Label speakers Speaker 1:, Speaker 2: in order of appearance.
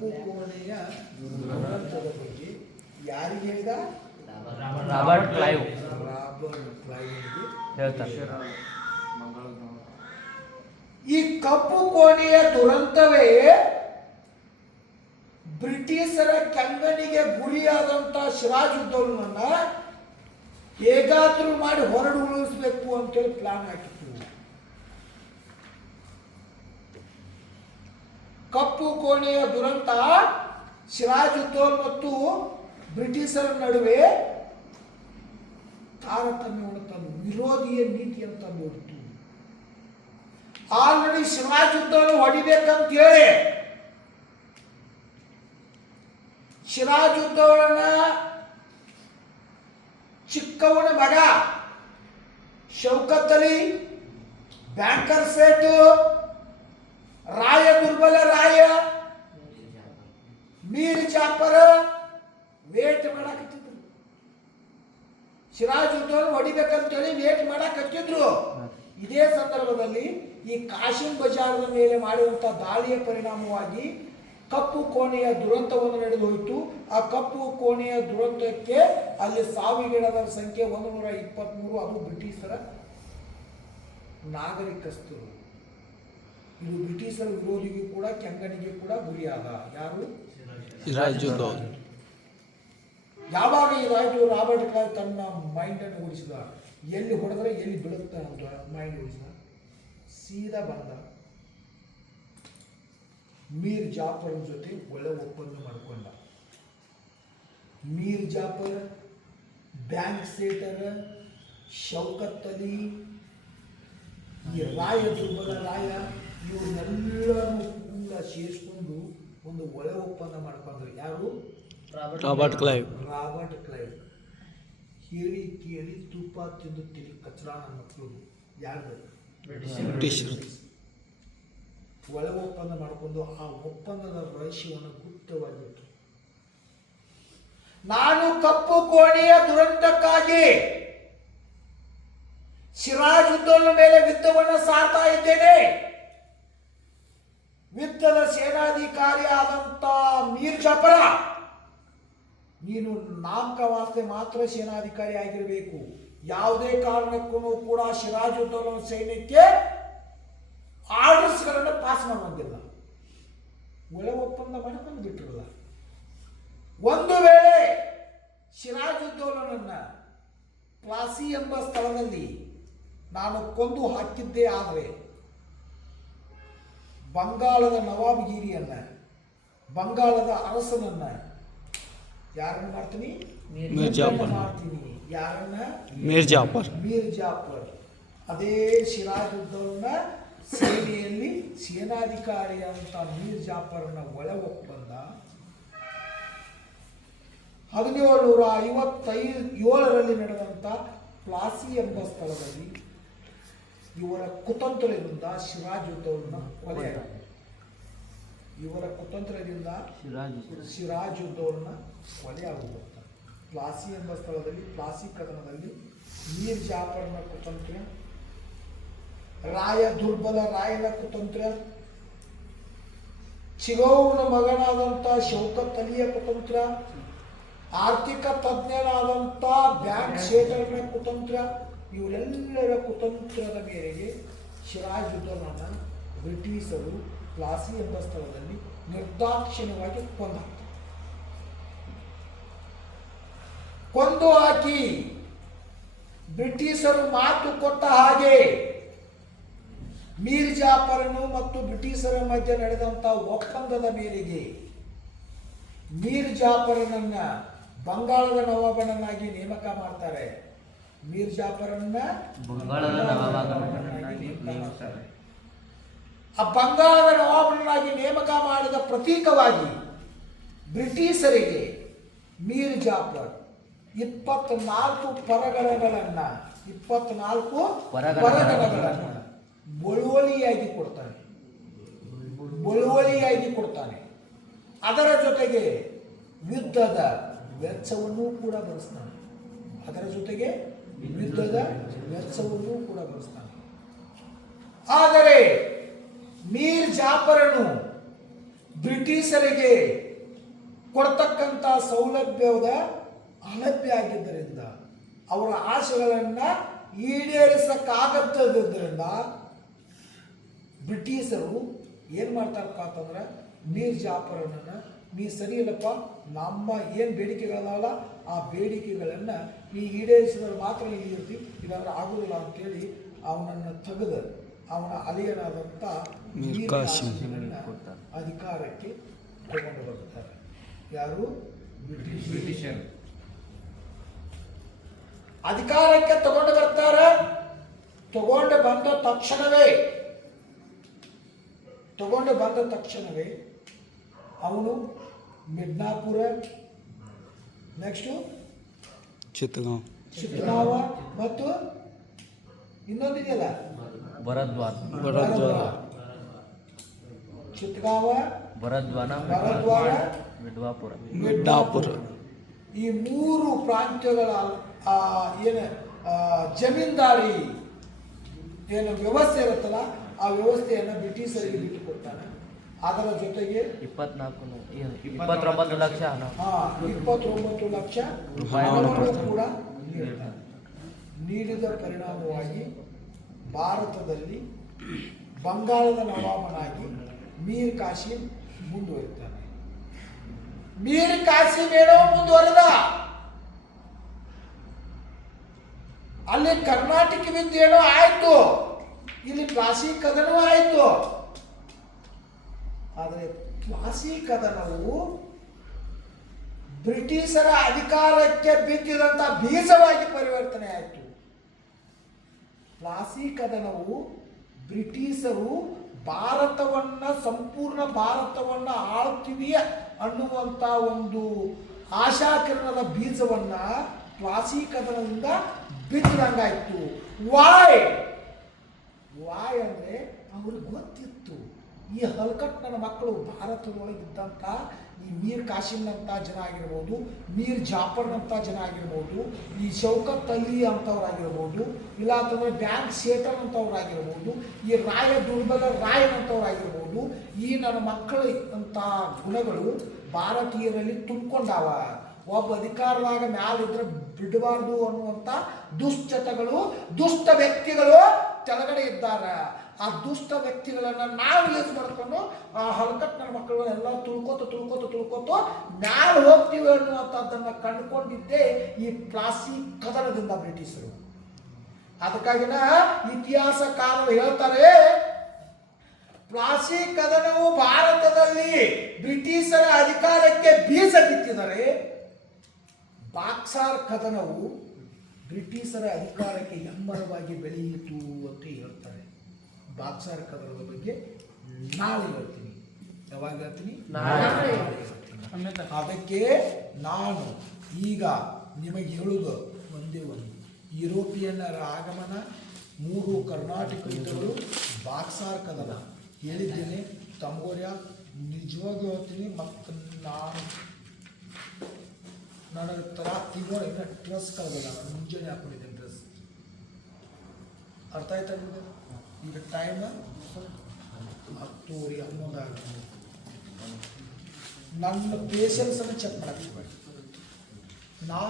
Speaker 1: ಕಪ್ಪು ಕೋಣೆಯ ದುರಂತದ ಬಗ್ಗೆ ಯಾರಿಗೆ ಹೇಳ್ದ?
Speaker 2: Robert Clive.
Speaker 1: ರಾಬರ್ಟ್ ಕ್ಲೈವ್ಗೆ
Speaker 2: ಹೇಳ್ತಾರೆ.
Speaker 1: ಈ ಕಪ್ಪು ಕೋಣೆಯ ದುರಂತವೇ ಬ್ರಿಟಿಷರ ಕೆಂಗನಿಗೆ ಗುರಿಯಾದಂತ ಸಿರಾಜುದ್ದೌಲನನ್ನ ಹೇಗಾದ್ರೂ ಮಾಡಿ ಹೊರಡು ಉಳಿಸ್ಬೇಕು ಅಂತೇಳಿ ಪ್ಲಾನ್ ಹಾಕಿತ್ತು ಕಪ್ಪು ಕೋಣೆಯ ದುರಂತ ಸಿರಾಜುದ್ದೋಲ್ ಮತ್ತು ಬ್ರಿಟಿಷರ ನಡುವೆ ತಾರತಮ್ಯವನ್ನು ತಂದು ವಿರೋಧಿಯ ನೀತಿಯನ್ನು ನೋಡಿತು ಆಲ್ರೆಡಿ ಸಿರಾಜುದ್ದೌಲ್ ಹೊಡಿಬೇಕಂತ ಹೇಳಿ ಸಿರಾಜುದ್ದೌಲನ ಚಿಕ್ಕವನ ಮಗ ಶೌಕತ್ ಅಲಿ ಬ್ಯಾಂಕರ್ ಸೇಟು ರಾಯ ದುರ್ಬಲ ರಾಯ. ಮೀರ್ ಚಾಪರ ವೇಟ್ ಮಾಡಕತ್ತಿದ್ರು. ಸಿರಾಜುದ್ದೌಲ್ ಹೊಡಿಬೇಕಂತೇಳಿ ವೇಟ್ ಮಾಡಕತ್ತಿದ್ರು. ಇದೇ ಸಂದರ್ಭದಲ್ಲಿ ಈ ಕಾಶಿಂ ಬಜಾರದ ಮೇಲೆ ಮಾಡಿರುವಂಥ ದಾಳಿಯ ಪರಿಣಾಮವಾಗಿ ಕಪ್ಪು ಕೋಣೆಯ ದುರಂತವನ್ನು ನಡೆದು ಹೋಯಿತು. ಆ ಕಪ್ಪು ಕೋಣೆಯ ದುರಂತಕ್ಕೆ ಅಲ್ಲಿ ಸಾವಿಗಿಡದ ಸಂಖ್ಯೆ ಒಂದು ನೂರ ಇಪ್ಪತ್ತ್ಮೂರು ಅದು ಬ್ರಿಟಿಷರ ನಾಗರಿಕಸ್ಥರು. ಇದು ಬ್ರಿಟಿಷರ ವಿರೋಧಿಗೂ ಕೂಡ ಕೆಂಗಣಿಗೆ ಕೂಡ ಗುರಿಯಾದ. ಯಾರು? ಯಾವಾಗ ಈ ಇದಾಯಿತು ರಾಬರ್ಟ್ ಕ್ಲೈವ್ ತನ್ನ ಮೈಂಡನ್ನು ಓಡಿಸಿದ ಎಲ್ಲಿ ಹೊಡೆದ್ರೆ ಎಲ್ಲಿ ಬೀಳುತ್ತೆ ಅಂತ ಮೈಂಡ್ ಓಡಿಸಿದ ಸೀದಾ ಬಂದ. ಮೀರ್ ಜಾಫರ್ ಜೊತೆ ಒಳ್ಳೆ ಒಪ್ಪಂದ ಮಾಡಿಕೊಂಡ. ಮೀರ್ ಜಾಫರ್ ಬ್ಯಾಂಕ್ ಸೇಟರ್ ಶೌಕತ್ ಅಲಿ ಈ ರಾಯ ದುರ್ಬಲ ರಾಯ ಇವ್ರನ್ನೆಲ್ಲರೂ ಕೂಡ ಸೇರಿಸ್ಕೊಂಡು ಒಂದು ಒಳೆ ಒಪ್ಪಂದ ಮಾಡ್ಕೊಂಡ್ರು ಯಾರು?
Speaker 3: Robert Clive.
Speaker 1: Robert Clive. ಹೇಳಿ ಕೇಳಿ ತುಪ್ಪ ತಿಂದು ತಿಳಿ ನನ್ನ ಮಕ್ಕಳು ಯಾರು
Speaker 3: ಬ್ರಿಟಿಷರು.
Speaker 1: ಒಳ ಒಪ್ಪಂದ ಮಾಡಿಕೊಂಡು ಆ ಒಪ್ಪಂದದ ರಹಸ್ಯವನ್ನು ಗುಪ್ತವಾಗಿತ್ತು ನಾನು ಕಪ್ಪು ಕೋಣೆಯ ದುರಂತಕ್ಕಾಗಿ ಸಿರಾಜುದ್ದೌಲನ ಮೇಲೆ ವಿತ್ತವನ್ನು ಸಾರ್ತಾ ಇದ್ದೇನೆ. ವಿತ್ತದ ಸೇನಾಧಿಕಾರಿ ಆದಂತ ಮೀರ್ ಜಾಫರ, ನೀನು ನಾಮಕವಾಸ್ತೆ ಮಾತ್ರ ಸೇನಾಧಿಕಾರಿ ಆಗಿರಬೇಕು. ಯಾವುದೇ ಕಾರಣಕ್ಕೂ ಕೂಡ ಸಿರಾಜುದ್ದೌಲನ ಸೈನ್ಯಕ್ಕೆ ಆರ್ಡರ್ಸ್ಗಳನ್ನು ಪಾಸ್ ಮಾಡುವಂತಿಲ್ಲ. ಒಳ ಒಪ್ಪಂದ ಮಾಡಿಕೊಂಡು ಬಿಟ್ಟಿರಲ್ಲ ಒಂದು ವೇಳೆ ಸಿರಾಜುದ್ದೌಲನನ್ನ ಪ್ಲಾಸಿ ಎಂಬ ಸ್ಥಳದಲ್ಲಿ ನಾನು ಕೊಂದು ಹಾಕಿದ್ದೇ ಆದರೆ ಬಂಗಾಳದ ನವಾಬ್ಗಿರಿಯನ್ನ ಬಂಗಾಳದ ಅರಸನನ್ನ ಯಾರನ್ನ ಮಾಡ್ತೀನಿ? ಮಾಡ್ತೀನಿ. ಯಾರನ್ನ?
Speaker 3: ಮೀರ್ ಜಾಫರ್.
Speaker 1: ಮೀರ್ ಜಾಫರ್. ಅದೇ ಸಿರಾಜುದ್ದೌಲ್ನ ಸೇನೆಯಲ್ಲಿ ಸೇನಾಧಿಕಾರಿಯಾದಂಥ ಮೀರ್ ಜಾಫರ್ನ ಒಳ ಒಪ್ಪಂದ ಹದಿನೇಳು ನೂರ ಐವತ್ತೈದು ಏಳರಲ್ಲಿ ನಡೆದಂಥ ಪ್ಲಾಸಿ ಎಂಬ ಸ್ಥಳದಲ್ಲಿ ಇವರ ಕುತಂತ್ರದಿಂದ ಸಿರಾಜುದ್ದೌಲ್ನ ಕೊಲೆ. ಇವರ ಕುತಂತ್ರದಿಂದ ಶಿರಾಜ್ ಕೊಲೆ ಆಗುವಂತ ಪ್ಲಾಸಿ ಎಂಬ ಸ್ಥಳದಲ್ಲಿ ಪ್ಲಾಸಿ ಕದನದಲ್ಲಿ ಮೀರ್ ಜಾಫರ್ನ ಕುತಂತ್ರ ರಾಯ ದುರ್ಬಲ ರಾಯನ ಕುತಂತ್ರ ಚಿಗೋವನ ಮಗನಾದಂಥ ಶೌಕತ್ ಅಲಿಯ ಕುತಂತ್ರ ಆರ್ಥಿಕ ತಜ್ಞನಾದಂಥ ಬ್ಯಾಂಕ್ ಶೇಖರ್ನ ಕುತಂತ್ರ ಇವರೆಲ್ಲರ ಕುತಂತ್ರದ ಮೇರೆಗೆ ಶಿರಾಜುದ್ದನನ್ನು ಬ್ರಿಟಿಷರು ಪ್ಲಾಸಿ ಎಂಬ ಸ್ಥಳದಲ್ಲಿ ನಿರ್ದಾಕ್ಷಿಣ್ಯವಾಗಿ ಕೊಂದ ಕೊಂದು ಹಾಕಿ. ಬ್ರಿಟಿಷರು ಮಾತು ಕೊಟ್ಟ ಹಾಗೆ. ಮೀರ್ ಜಾಫರನು ಮತ್ತು ಬ್ರಿಟಿಷರ ಮಧ್ಯೆ ನಡೆದಂತ ಒಪ್ಪಂದದ ಮೇರೆಗೆ ಮೀರ್ ಜಾಫರನನ್ನ ಬಂಗಾಳದ ನವಾಬನನ್ನಾಗಿ ನೇಮಕ ಮಾಡ್ತಾರೆ. ಮೀರ್ ಜಾಫರನ್ನ
Speaker 2: ಬಂಗಾಳದ.
Speaker 1: ಆ ಬಂಗಾಳದ ನವಾಬನಾಗಿ ನೇಮಕ ಮಾಡಿದ ಪ್ರತೀಕವಾಗಿ ಬ್ರಿಟಿಷರಿಗೆ ಮೀರ್ ಜಾಫರ್ ಇಪ್ಪತ್ನಾಲ್ಕು ಪರಗಣಗಳನ್ನ ಇಪ್ಪತ್ನಾಲ್ಕು
Speaker 2: ಪರಗಣ.
Speaker 1: ಪರಗಣಗಳನ್ನ ಬಳುವಳಿಯಾಗಿ ಕೊಡ್ತಾನೆ ಬಳುವಳಿಯಾಗಿ ಕೊಡ್ತಾನೆ ಅದರ ಜೊತೆಗೆ ಯುದ್ಧದ ವೆಚ್ಚವನ್ನು ಕೂಡ ಭರಿಸ್ತಾನೆ ಅದರ ಜೊತೆಗೆ ಯುದ್ಧದ ವೆಚ್ಚವನ್ನು ಕೂಡ ಭರಿಸ್ತಾನೆ ಆದರೆ ಮೀರ್ ಜಾಫರನು ಬ್ರಿಟಿಷರಿಗೆ ಕೊಡ್ತಕ್ಕಂಥ ಸೌಲಭ್ಯದ ಅಲಭ್ಯ ಆಗಿದ್ದರಿಂದ, ಅವರ ಆಶೆಗಳನ್ನು ಈಡೇರಿಸಕ್ಕಾಗದ್ದರಿಂದ ಬ್ರಿಟಿಷರು ಏನು ಮಾಡ್ತಾರಪ್ಪ ಅಂತಂದ್ರೆ ಮೀರ್ ಜಾಫರನ್ನ ನೀ ಸರಿಯಲ್ಲಪ್ಪ ನಮ್ಮ ಏನು ಬೇಡಿಕೆಗಳಲ್ಲ ಆ ಬೇಡಿಕೆಗಳನ್ನು ನೀ ಈಡೇರಿಸಿದ್ರೆ ಮಾತ್ರ ನೀ ಇರ್ತಿ ಇಲ್ಲಾಂದ್ರೆ ಆಗುದಿಲ್ಲ ಅಂತೇಳಿ ಅವನನ್ನು ತೆಗೆದು ಅವನ ಅಲಿಯನಾದಂಥ ಅಧಿಕಾರಕ್ಕೆ ತಗೊಂಡು ಬರ್ತಾರೆ ಯಾರು? ಬ್ರಿಟಿಷ್
Speaker 2: ಬ್ರಿಟಿಷರ್.
Speaker 1: ಅಧಿಕಾರಕ್ಕೆ ತಗೊಂಡು ಬರ್ತಾರೆ. ತಗೊಂಡು ಬಂದ ತಕ್ಷಣವೇ ತಗೊಂಡು ಬಂದ ತಕ್ಷಣವೇ ಅವನು ಮಿಡ್ನಾಪುರ ನೆಕ್ಸ್ಟು
Speaker 3: ಚಿತ್ತಗಾಂವ್
Speaker 1: ಚಿತ್ನಾವ ಮತ್ತು ಇನ್ನೊಂದಿದೆಯಲ್ಲ
Speaker 2: ಭರದ್ವಾಜ.
Speaker 3: ಭರದ್ವಾರ
Speaker 1: ಚಿತ್ಗಾವ
Speaker 2: ಭರದ್ವಾನ
Speaker 1: ಭರದ್ವಾರ
Speaker 2: ಮಿಡ್ವಾಪುರ
Speaker 3: ಮಿಡ್ನಾಪುರ
Speaker 1: ಈ ಮೂರು ಪ್ರಾಂತ್ಯಗಳ ಆ, ಏನು ಜಮೀನ್ದಾರಿ ಏನು ವ್ಯವಸ್ಥೆ ಇರುತ್ತಲ್ಲ ಆ ವ್ಯವಸ್ಥೆಯನ್ನು ಬ್ರಿಟಿಷರಿಗೆ ಬಿಟ್ಟು ಕೊಡ್ತಾನೆ ಅದರ ಜೊತೆಗೆ
Speaker 2: ಇಪ್ಪತ್ನಾಲ್ಕು ಇಪ್ಪತ್ತೊಂಬತ್ತು ಲಕ್ಷ
Speaker 1: ಇಪ್ಪತ್ತೊಂಬತ್ತು ಲಕ್ಷ ಕೂಡ ನೀಡಿದ ಪರಿಣಾಮವಾಗಿ ಭಾರತದಲ್ಲಿ ಬಂಗಾಳದ ನವಾಬನಾಗಿ ಮೀರ್ ಕಾಶಿಂ ಮುಂದುವರಿತಾನೆ ಮೀರ್ ಕಾಶಿಂ ಏನೋ ಮುಂದುವರೆದ. ಅಲ್ಲಿ ಕರ್ನಾಟಕವಿಂದ ಏನೋ ಆಯ್ತು. ಇಲ್ಲಿ ಕಾಶಿ ಕದನವೂ ಆಯ್ತು. ಆದರೆ ಪ್ಲಾಸಿ ಕದನವು ಬ್ರಿಟಿಷರ ಅಧಿಕಾರಕ್ಕೆ ಬಿತ್ತಿದಂಥ ಬೀಜವಾಗಿ ಪರಿವರ್ತನೆ ಆಯಿತು. ಪ್ಲಾಸಿ ಕದನವು ಬ್ರಿಟಿಷರು ಭಾರತವನ್ನ, ಸಂಪೂರ್ಣ ಭಾರತವನ್ನ ಆಳ್ತೀವಿ ಅನ್ನುವಂತ ಒಂದು ಆಶಾಕಿರಣದ ಬೀಜವನ್ನ ಪ್ಲಾಸಿ ಕದನದಿಂದ ಬಿತ್ತಿದಂಗಾಯಿತು. ವಾಯ್ ವಾಯ್ ಅಂದ್ರೆ ಅವ್ರಿಗೆ ಗೊತ್ತಿತ್ತು. ಈ ಹಲ್ಕಟ್ಟನ ಮಕ್ಕಳು ಭಾರತದೊಳಗಿದ್ದಂಥ ಈ ಮೀರ್ ಕಾಶಿಲ್ನಂಥ ಜನ ಆಗಿರ್ಬೋದು, ಮೀರ್ ಜಾಫರ್ನಂಥ ಜನ ಆಗಿರ್ಬೋದು, ಈ ಶೌಕತ್ ಅಲಿ ಅಂಥವ್ರಾಗಿರ್ಬೋದು ಇಲ್ಲ ಅಂತಂದರೆ ಬ್ಯಾಂಕ್ ಸೇಟರ್ ಅಂಥವ್ರಾಗಿರ್ಬೋದು ಈ ರಾಯ ದುರ್ಬಲ ರಾಯನಂಥವ್ರಾಗಿರ್ಬೋದು ಈ ನನ್ನ ಮಕ್ಕಳ ಅಂಥ ಗುಣಗಳು ಭಾರತೀಯರಲ್ಲಿ ತುಂಬಿಕೊಂಡಾವ. ಒಬ್ಬ ಅಧಿಕಾರದಾಗ ಮ್ಯಾಲಿದ್ರೆ ಬಿಡಬಾರ್ದು ಅನ್ನುವಂಥ ದುಶ್ಚಟಗಳು, ದುಷ್ಟ ವ್ಯಕ್ತಿಗಳು ಕೆಳಗಡೆ ಇದ್ದಾರೆ. ಆ ದುಷ್ಟ ವ್ಯಕ್ತಿಗಳನ್ನ ನಾವು ಯೂಸ್ ಮಾಡ್ಕೊಂಡು ಆ ಹಲ್ಕಟ್ ನನ್ನ ಮಕ್ಕಳು ಎಲ್ಲ ತುಳ್ಕೋತ ತುಳ್ಕೋತ ತುಳ್ಕೋತ ನಾವು ಹೋಗ್ತೀವಿ ಅನ್ನುವಂಥದ್ದನ್ನು ಕಂಡುಕೊಂಡಿದ್ದೇ ಈ ಪ್ಲಾಸಿ ಕದನದಿಂದ ಬ್ರಿಟಿಷರು. ಅದಕ್ಕಾಗಿನ ಇತಿಹಾಸಕಾರರು ಹೇಳ್ತಾರೆ ಪ್ಲಾಸಿ ಕದನವು ಭಾರತದಲ್ಲಿ ಬ್ರಿಟಿಷರ ಅಧಿಕಾರಕ್ಕೆ ಬೀಜ ಬಿತ್ತಿದರೆ ಬಾಕ್ಸಾರ್ ಕದನವು ಬ್ರಿಟಿಷರ ಅಧಿಕಾರಕ್ಕೆ ಹೆಮ್ಮರವಾಗಿ ಬೆಳೆಯಿತು ಅಂತ ಹೇಳ್ತಾರೆ. ಬಾಕ್ಸಾರ್ ಕದನದ ಬಗ್ಗೆ ನಾಳೆ ಹೇಳ್ತೀನಿ. ಯಾವಾಗ ಹೇಳ್ತೀನಿ. ಅದಕ್ಕೆ ನಾನು ಈಗ ನಿಮಗೆ ಹೇಳುದು ಒಂದೇ ಒಂದು. ಯುರೋಪಿಯನ್ನರ ಆಗಮನ ಮೂರು ಕರ್ನಾಟಕ ಯುದ್ಧಗಳು ಬಾಕ್ಸಾರ್ ಕದನ ಹೇಳಿದ್ದೇನೆ ತಮಗೋರ್ಯ ನಿಜವಾಗಿ ಹೇಳ್ತೀನಿ ಮತ್ತು ನಾನು ನನಗೆ ತರ ತಿಂಗಳ ಇನ್ನ ಡ್ರೆಸ್ ಕಳೆದ ನಾನು ಮುಂಜಾನೆ ಹಾಕೊಂಡಿದ್ದೇನೆ ಡ್ರೆಸ್ ಅರ್ಥ ಆಯ್ತಾ ನಿಮಗೆ? ಈಗ ಟೈಮ್ ಹತ್ತೂವರೆ ಹನ್ನೊಂದು ನನ್ನ ಪೇಷನ್ಸನ್ನು ಚೆಕ್ ಮಾಡಕ್ಕೆ ನಾ